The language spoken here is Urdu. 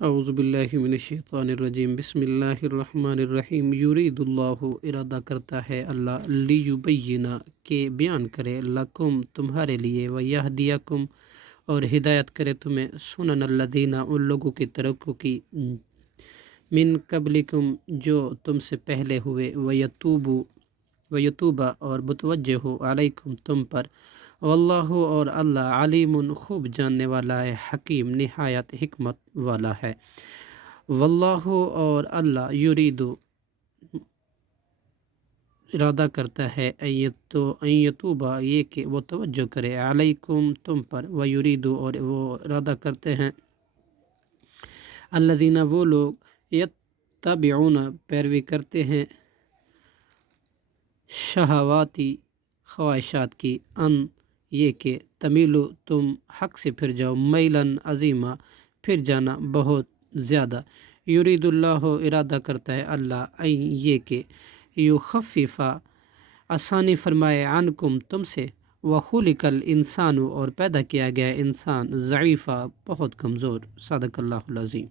اعوذ باللہ من الشیطان الرجیم، بسم اللہ الرحمن الرحیم۔ یرید اللہ، ارادہ کرتا ہے اللہ، لیبین کہ بیان کرے، لکم تمہارے لیے، ویہدیکم اور ہدایت کرے تمہیں، سنن الذین ان لوگوں کی طریقوں کی، من قبلکم جو تم سے پہلے ہوئے، ویتوبہ اور متوجہ ہو، علیکم تم پر، واللہ اور اللہ علیم خوب جاننے والا ہے، حکیم نہایت حکمت والا ہے۔ واللہ اور اللہ یرید ارادہ کرتا ہے، ان یتوبہ یہ کہ وہ توجہ کرے، علیکم تم پر، ویرید اور وہ ارادہ کرتے ہیں، الذین وہ لوگ، یتبعون پیروی کرتے ہیں، شہواتی خواہشات کی، ان یہ کہ تمیلو تم حق سے پھر جاؤ، میلن عظیمہ پھر جانا بہت زیادہ۔ یرید اللہ ارادہ کرتا ہے اللہ، این یہ کہ یخفف آسانی فرمائے، عنکم تم سے، وخلق الانسان اور پیدا کیا گیا انسان ضعیفہ بہت کمزور۔ صدق اللہ العظیم۔